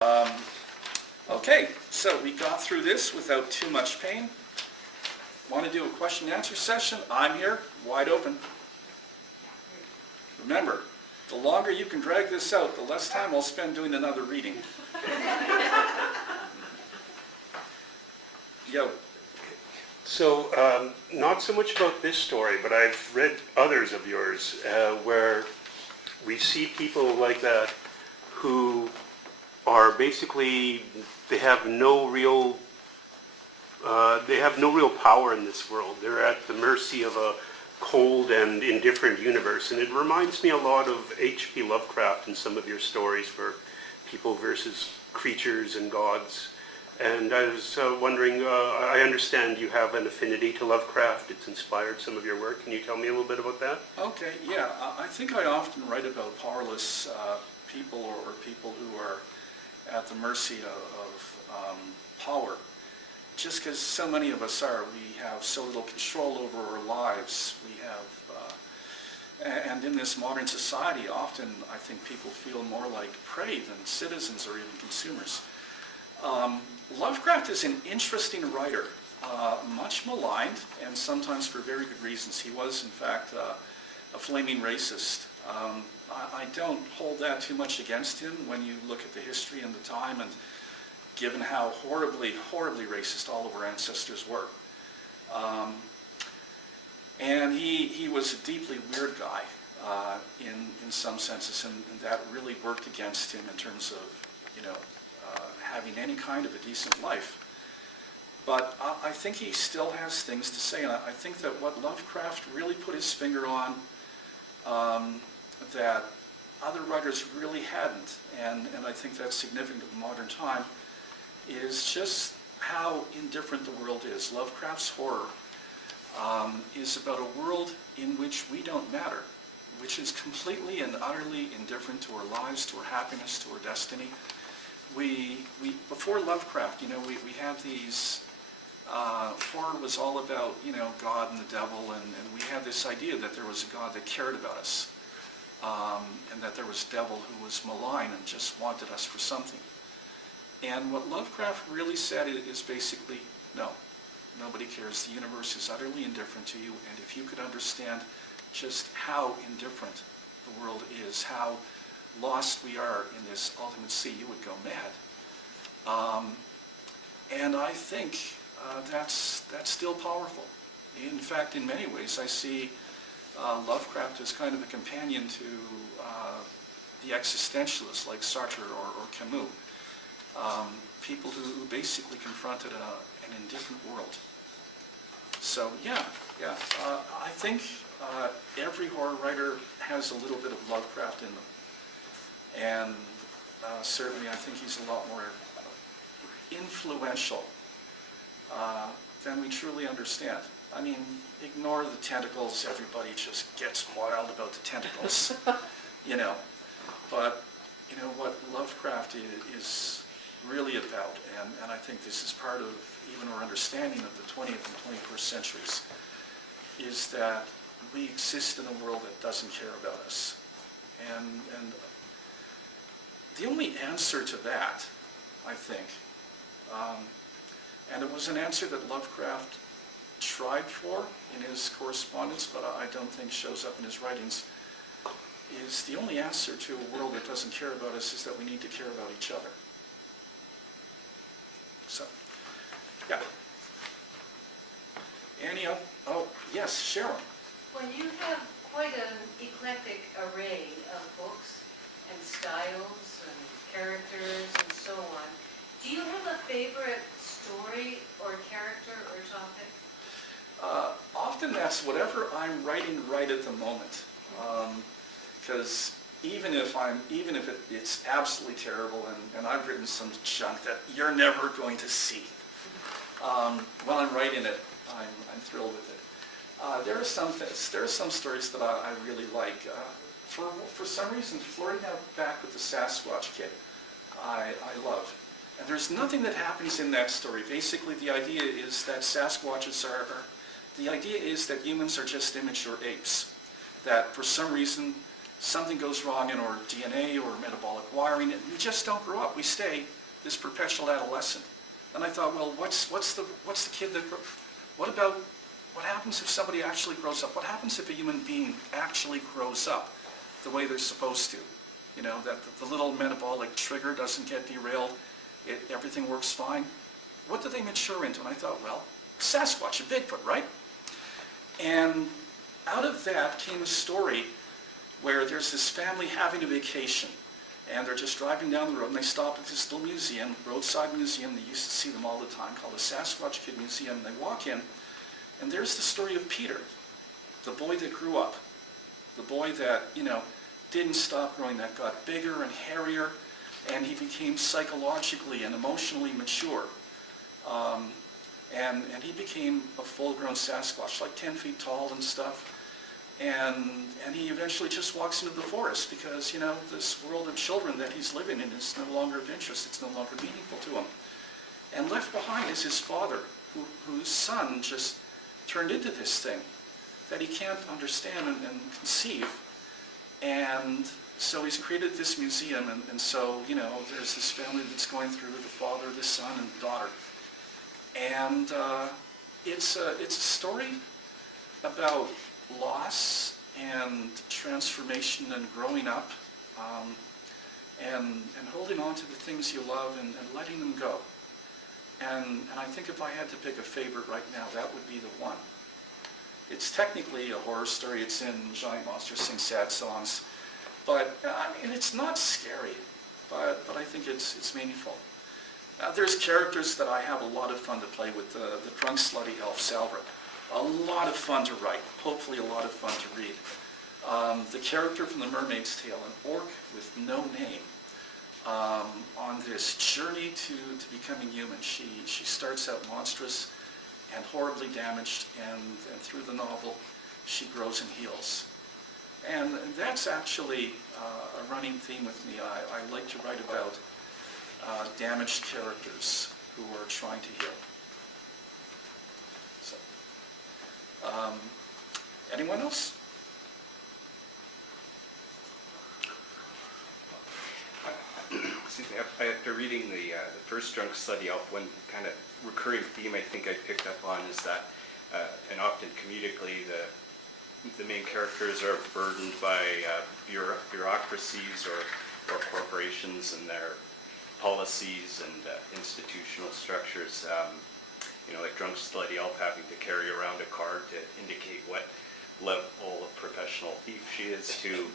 Okay, so we got through this without too much pain. Want to do a question and answer session? I'm here, wide open. Remember, the longer you can drag this out, the less time I'll spend doing another reading. Yo. So, not so much about this story, but I've read others of yours where we see people like that who are basically, they have no real power in this world. They're at the mercy of a cold and indifferent universe. And it reminds me a lot of H.P. Lovecraft in some of your stories for people versus creatures and gods. And I was wondering, I understand you have an affinity to Lovecraft. It's inspired some of your work. Can you tell me a little bit about that? Okay, yeah. I think I often write about powerless people or people who are at the mercy of power. Just because so many of us are, we have so little control over our lives. We have, and in this modern society, often I think people feel more like prey than citizens or even consumers. Lovecraft is an interesting writer, much maligned, and sometimes for very good reasons. He was, in fact, a flaming racist. I don't hold that too much against him when you look at the history and the time, and given how horribly, horribly racist all of our ancestors were. And he was a deeply weird guy in some senses, and that really worked against him in terms of, having any kind of a decent life. But I think he still has things to say, and I think that what Lovecraft really put his finger on that other writers really hadn't, and I think that's significant of modern time, is just how indifferent the world is. Lovecraft's horror is about a world in which we don't matter, which is completely and utterly indifferent to our lives, to our happiness, to our destiny. We before Lovecraft, we had these, horror was all about, God and the devil, and we had this idea that there was a God that cared about us, and that there was a devil who was malign and just wanted us for something. And what Lovecraft really said is basically, no, nobody cares. The universe is utterly indifferent to you, and if you could understand just how indifferent the world is, how lost we are in this ultimate sea, you would go mad. And I think that's still powerful. In fact, in many ways, I see Lovecraft as kind of a companion to the existentialists like Sartre or Camus. People who basically confronted an indifferent world. So yeah. I think every horror writer has a little bit of Lovecraft in them. And certainly I think he's a lot more influential than we truly understand. I mean, ignore the tentacles, everybody just gets wild about the tentacles, But, what Lovecraft is really about, and I think this is part of even our understanding of the 20th and 21st centuries, is that we exist in a world that doesn't care about us. And the only answer to that, I think, and it was an answer that Lovecraft tried for in his correspondence, but I don't think shows up in his writings, is the only answer to a world that doesn't care about us is that we need to care about each other. So, yeah. Oh, yes, Sharon. Well, you have quite an eclectic array of books and styles and characters and so on. Do you have a favorite story or character or topic? Often that's whatever I'm writing right at the moment. Because even if it's absolutely terrible, and I've written some junk that you're never going to see, while I'm writing it, I'm thrilled with it. There are some stories that I really like. For some reason, Flirting Out Back with the Sasquatch Kid, I love. And there's nothing that happens in that story. Basically, the idea is that the idea is that humans are just immature apes. That for some reason, something goes wrong in our DNA or metabolic wiring, and we just don't grow up. We stay this perpetual adolescent. And I thought, well, what's the kid that, what happens if somebody actually grows up? What happens if a human being actually grows up the way they're supposed to? You know, that the little metabolic trigger doesn't get derailed, everything works fine. What do they mature into? And I thought, well, Sasquatch, a Bigfoot, right? And out of that came a story where there's this family having a vacation, and they're just driving down the road, and they stop at this little museum, roadside museum. They used to see them all the time, called the Sasquatch Kid Museum. And they walk in, and there's the story of Peter, the boy that grew up, the boy that, you know, didn't stop growing, that got bigger and hairier, and he became psychologically and emotionally mature. And he became a full-grown Sasquatch, like 10 feet tall and stuff. And he eventually just walks into the forest because, you know, this world of children that he's living in is no longer of interest. It's no longer meaningful to him. And left behind is his father, whose son just turned into this thing that he can't understand and conceive. And so he's created this museum, and so, you know, there's this family that's going through, the father, the son, and the daughter. And it's a story about loss and transformation and growing up, and holding on to the things you love and letting them go. And I think if I had to pick a favorite right now, that would be the one. It's technically a horror story. It's in Giant Monsters Sing Sad Songs. But, I mean, it's not scary, but I think it's meaningful. There's characters that I have a lot of fun to play with. The drunk, slutty elf, Salvra. A lot of fun to write, hopefully a lot of fun to read. The character from The Mermaid's Tale, an orc with no name, on this journey to becoming human. She starts out monstrous and horribly damaged, and through the novel, she grows and heals. And that's actually a running theme with me. I like to write about damaged characters who are trying to heal. So, anyone else? Excuse me. After reading the first Drunk Slutty Elf, one kind of recurring theme I think I picked up on is that, and often comedically, the main characters are burdened by bureaucracies or corporations and their policies and institutional structures. You know, like Drunk Slutty Elf having to carry around a card to indicate what level of professional thief she is, to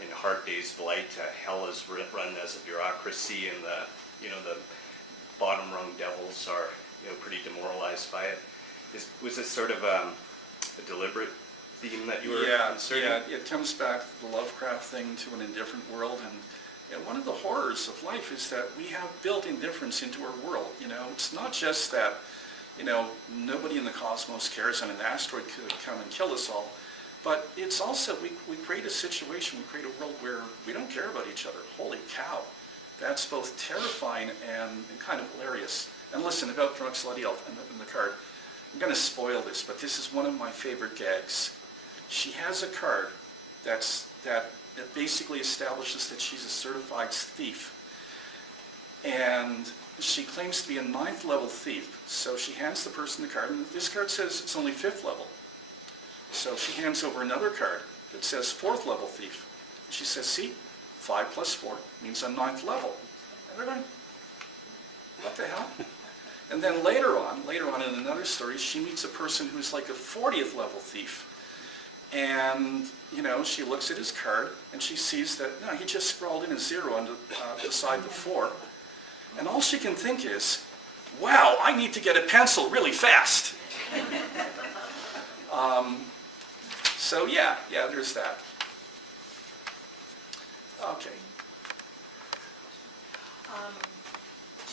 in Hard Day's Blight, hell is run as a bureaucracy, and the bottom rung devils are, you know, pretty demoralized by it. Was this sort of a deliberate theme that you were inserting? Yeah, it comes back to the Lovecraft thing, to an indifferent world, and one of the horrors of life is that we have built indifference into our world. You know, it's not just that, you know, nobody in the cosmos cares and an asteroid could come and kill us all, but it's also, we create a situation, we create a world where we don't care about each other. Holy cow. That's both terrifying and kind of hilarious. And listen, about Drunk Slutty Elf and the card, I'm going to spoil this, but this is one of my favorite gags. She has a card that basically establishes that she's a certified thief. And she claims to be a 9th level thief. So she hands the person the card, and this card says it's only 5th level. So she hands over another card that says 4th level thief. And she says, see, 5 plus 4 means I'm 9th level. And they're going, what the hell? And then later on in another story, she meets a person who's like a 40th level thief. And, you know, she looks at his card and she sees that, no, he just scrawled in a 0 on beside the 4. And all she can think is, wow, I need to get a pencil really fast. So yeah, there's that. Okay.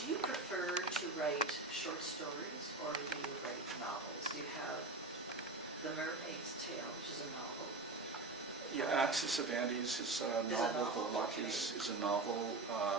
Do you prefer to write short stories or do you write novels? You have The Mermaid's Tale, which is a novel. Yeah, Axis of Andes is a novel. The Luck is a novel.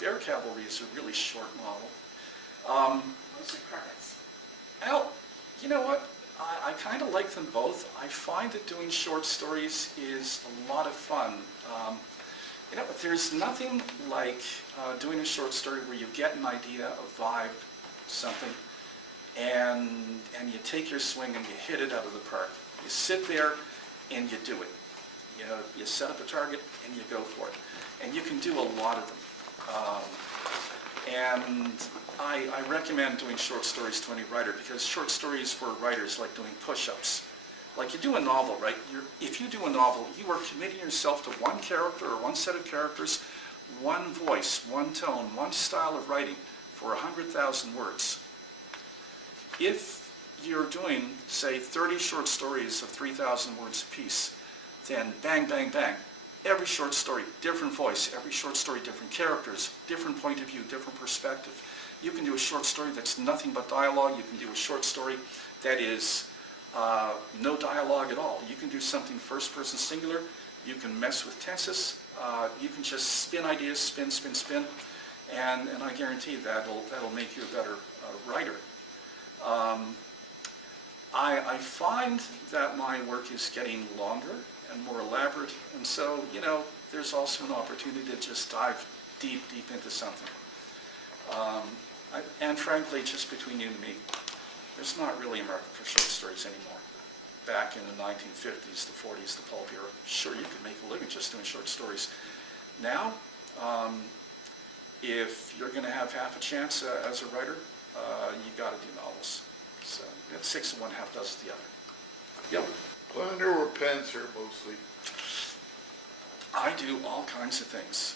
Bear Cavalry is a really short novel. What's your preference? Well, you know what? I kind of like them both. I find that doing short stories is a lot of fun. there's nothing like doing a short story where you get an idea, a vibe, something, and you take your swing and you hit it out of the park. You sit there and you do it. You set up a target and you go for it. And you can do a lot of them. And I recommend doing short stories to any writer, because short stories for writers like doing push-ups. Like you do a novel, right? If you do a novel, you are committing yourself to one character or one set of characters, one voice, one tone, one style of writing for 100,000 words. If you're doing, say, 30 short stories of 3,000 words apiece, then bang, bang, bang. Every short story, different voice. Every short story, different characters, different point of view, different perspective. You can do a short story that's nothing but dialogue. You can do a short story that is no dialogue at all. You can do something first-person singular. You can mess with tenses. You can just spin ideas, spin, spin, spin, and I guarantee that'll make you a better writer. I find that my work is getting longer and more elaborate, and so, there's also an opportunity to just dive deep into something. And frankly, just between you and me, there's not really a market for short stories anymore. Back in the 1950s, the 40s, the pulp era, sure, you could make a living just doing short stories. Now, if you're going to have half a chance as a writer, you got to do novels. So it's 6 of one, half dozen the other. Yep. Blender or pens mostly? I do all kinds of things.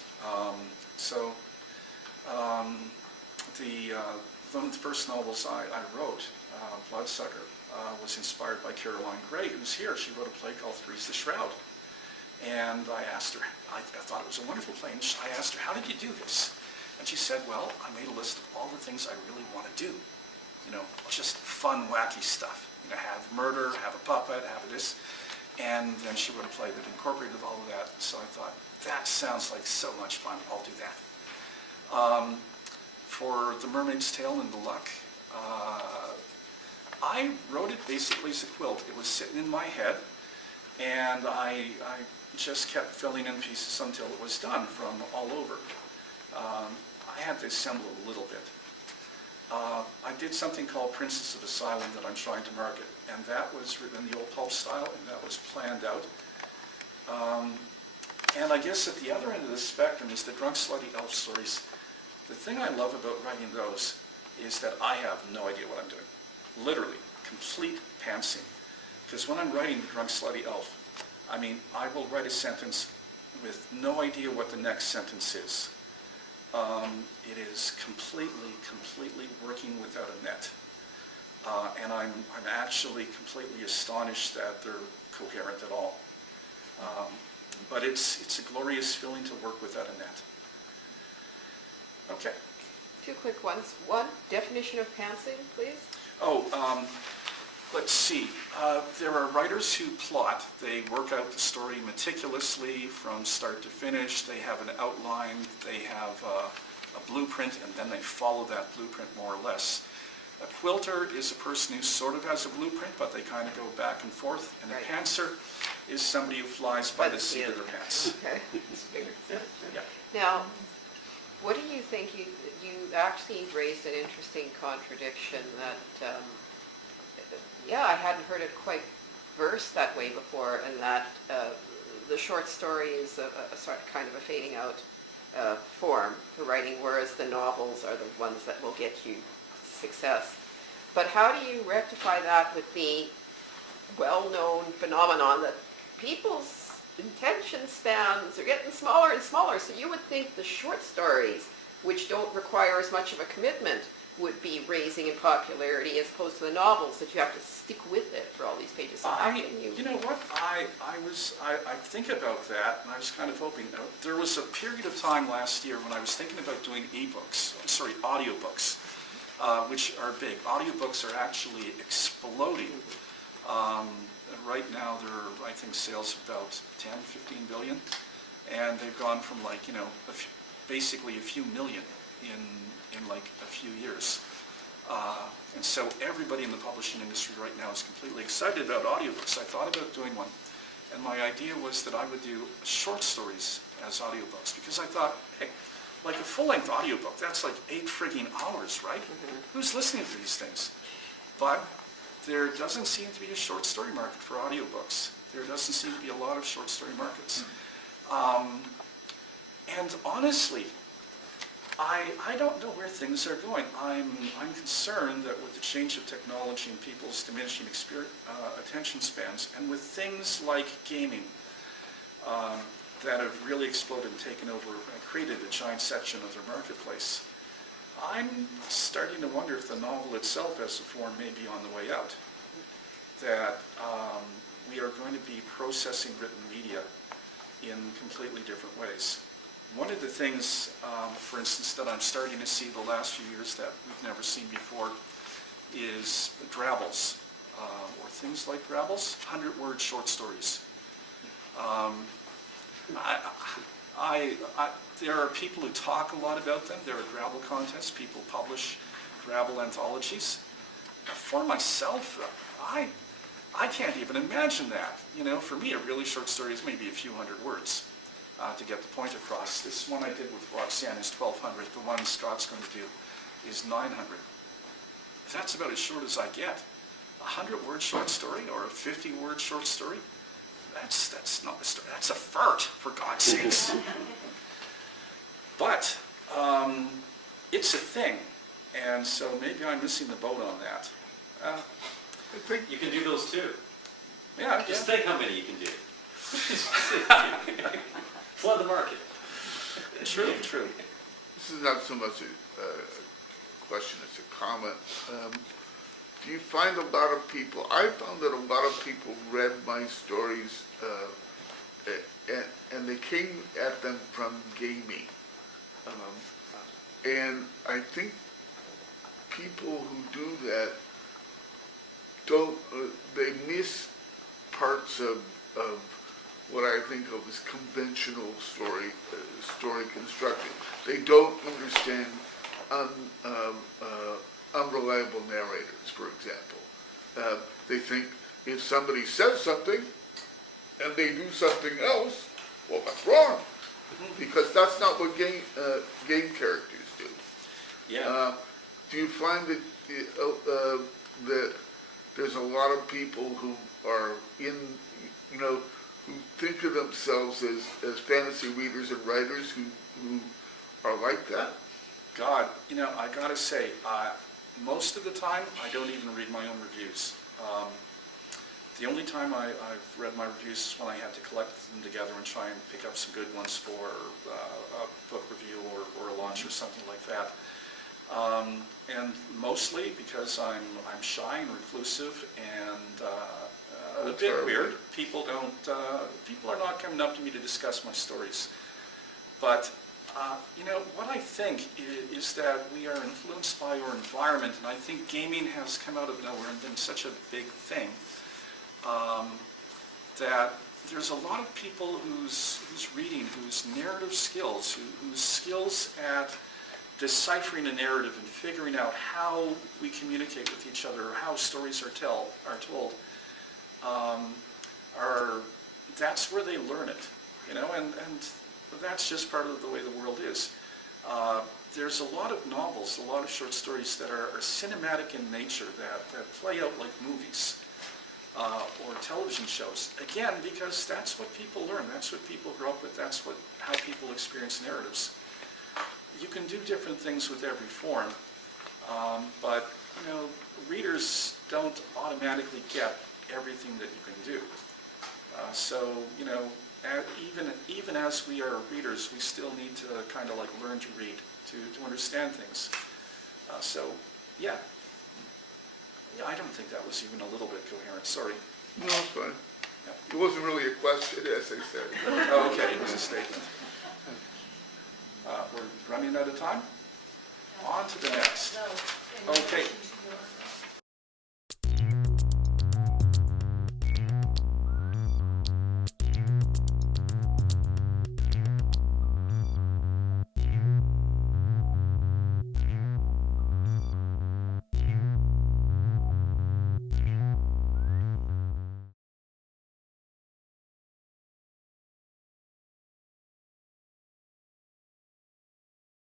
One of the first novels I wrote, Bloodsucker, was inspired by Caroline Gray, who's here. She wrote a play called Three's the Shroud. And I asked her, I thought it was a wonderful play, and I asked her, how did you do this? And she said, well, I made a list of all the things I really want to do. Just fun, wacky stuff. Have murder, have a puppet, have this. And then she wrote a play that incorporated all of that. So I thought, that sounds like so much fun, I'll do that. For The Mermaid's Tale and the Luck, I wrote it basically as a quilt. It was sitting in my head, and I just kept filling in pieces until it was done from all over. I had to assemble it a little bit. I did something called Princess of Asylum that I'm trying to market, and that was written in the old pulp style, and that was planned out. And I guess at the other end of the spectrum is the drunk, slutty elf stories. The thing I love about writing those is that I have no idea what I'm doing. Literally, complete pantsing. Because when I'm writing the drunk, slutty elf, I will write a sentence with no idea what the next sentence is. It is completely working without a net. And I'm actually completely astonished that they're coherent at all. But it's a glorious feeling to work without a net. Okay. 2 quick ones. One, definition of pantsing, please. Let's see. There are writers who plot. They work out the story meticulously from start to finish. They have an outline. They have a blueprint, and then they follow that blueprint more or less. A quilter is a person who sort of has a blueprint, but they kind of go back and forth. And Right. a pantser is somebody who flies by the seat of their pants. Okay. Yeah. Now, what do you think? You actually raised an interesting contradiction that, I hadn't heard it quite versed that way before, and that the short story is a sort of kind of a fading out form for writing, whereas the novels are the ones that will get you success. But how do you rectify that with the well-known phenomenon that people's attention spans are getting smaller and smaller? So you would think the short stories, which don't require as much of a commitment, would be raising in popularity as opposed to the novels that you have to stick with it for all these pages. So how can you... You know what? I think about that, and I was kind of hoping. There was a period of time last year when I was thinking about doing audiobooks, which are big. Audiobooks are actually exploding. Right now, they're, I think, sales of about 10, 15 billion, and they've gone from basically a few million in like a few years. And so everybody in the publishing industry right now is completely excited about audiobooks. I thought about doing one, and my idea was that I would do short stories as audiobooks, because I thought, hey, like a full-length audiobook, that's like 8 frigging hours, right? Who's listening to these things? But there doesn't seem to be a short story market for audiobooks. There doesn't seem to be a lot of short story markets. And honestly, I don't know where things are going. I'm concerned that with the change of technology and people's diminishing attention spans, and with things like gaming that have really exploded and taken over and created a giant section of their marketplace, I'm starting to wonder if the novel itself as a form may be on the way out. That we are going to be processing written media in completely different ways. One of the things, for instance, that I'm starting to see the last few years that we've never seen before is drabbles, or things like drabbles, 100-word short stories. There are people who talk a lot about them. There are Drabble contests. People publish Drabble anthologies. For myself, I can't even imagine that. You know, for me, a really short story is maybe a few hundred words to get the point across. This one I did with Roxanne is 1,200. The one Scott's going to do is 900. That's about as short as I get. A 100-word short story or a 50-word short story, that's not a story. That's a fart, for God's sakes. But it's a thing, and so maybe I'm missing the boat on that. I think You can do those too. Yeah, Just yeah. think how many you can do. Flood the market. True, true. this is not so much a question, it's a comment. Do you find a lot of people, I found that a lot of people read my stories and they came at them from gaming. And I think people who do that don't, they miss parts of what I think of as conventional story construction. They don't understand unreliable narrators, for example. They think if somebody says something and they do something else, well, that's wrong, because that's not what game characters do. Yeah. Do you find that that there's a lot of people who are in, you know, who think of themselves as fantasy readers and writers who are like that? God, you know, I gotta say, most of the time, I don't even read my own reviews. The only time I've read my reviews is when I had to collect them together and try and pick up some good ones for a book review or a launch or something like that. And mostly because I'm shy and reclusive and a bit weird. People are not coming up to me to discuss my stories. But you know, what I think is that we are influenced by our environment, and I think gaming has come out of nowhere and been such a big thing that there's a lot of people whose reading, whose narrative skills, whose skills at deciphering a narrative and figuring out how we communicate with each other, or how stories are told, that's where they learn it, you know, and that's just part of the way the world is. There's a lot of novels, a lot of short stories that are cinematic in nature, that play out like movies or television shows. Again, because that's what people learn, that's what people grow up with, that's how people experience narratives. You can do different things with every form, but you know, readers don't automatically get everything that you can do. So you know, even as we are readers, we still need to kind of like learn to read to understand things. So yeah, I don't think that was even a little bit coherent. Sorry. No, it's fine. Yeah. It wasn't really a question, as I said. Oh, okay, it was a statement. We're running out of time. On to the next. No, in Okay. relation to your